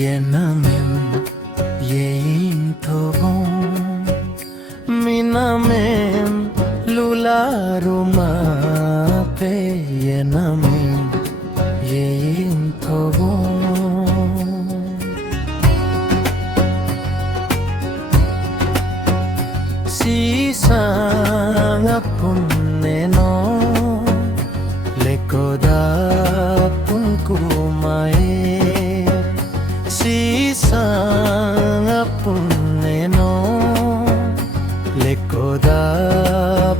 Yenamen yein tobon minamen lularuma pe yenamen yein tobon si sangapun neno lekoda pun kumae si sangapun neno lekoda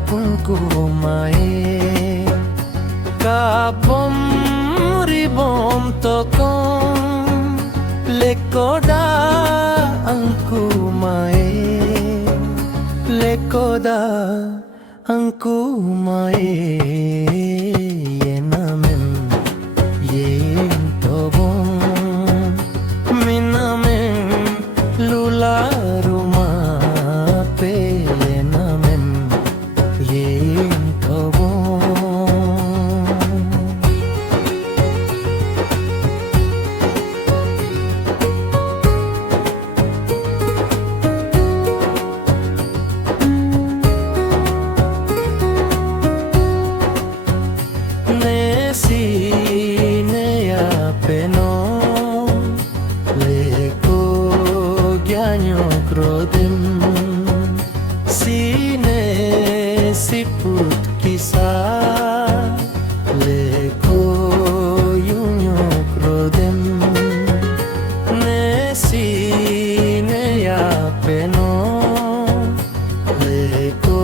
pun kumae kapom ribom tokom lekoda ang kumae lekoda ang kumae yenamen yen tobon minamen lularuma pe yenamen yen tobon Krodim sine siput kisah leko yunyo krodim ne sine ya peno leko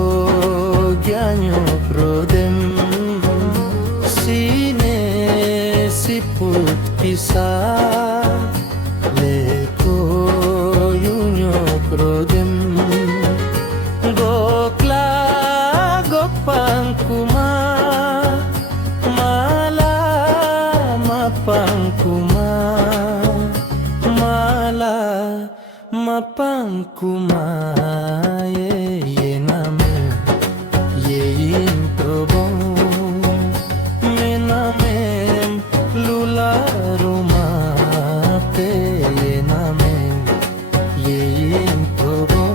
gyanyo krodim sine siput kisah leko krodim gokla gopangkuma mala mapangkuma mala mapangkuma yename yein tobon menamen lularuma pe yename yein tobon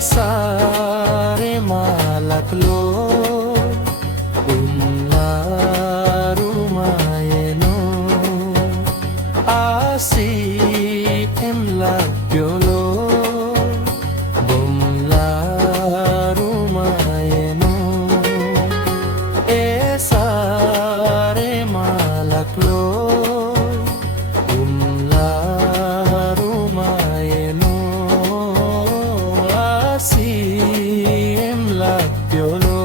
sare malaklo si em la piolo bom la rumayeno esa re malaklo la rumayeno si em la piolo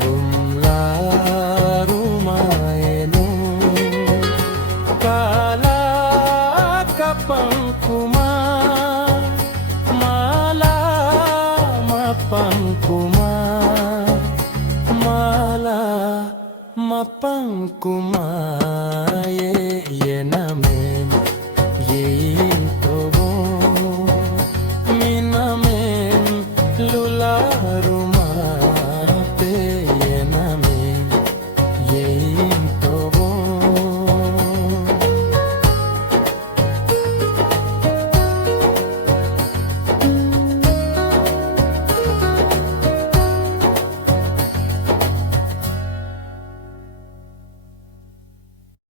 bom la rumayeno pangkuma mala mapangkuma mala mapangkuma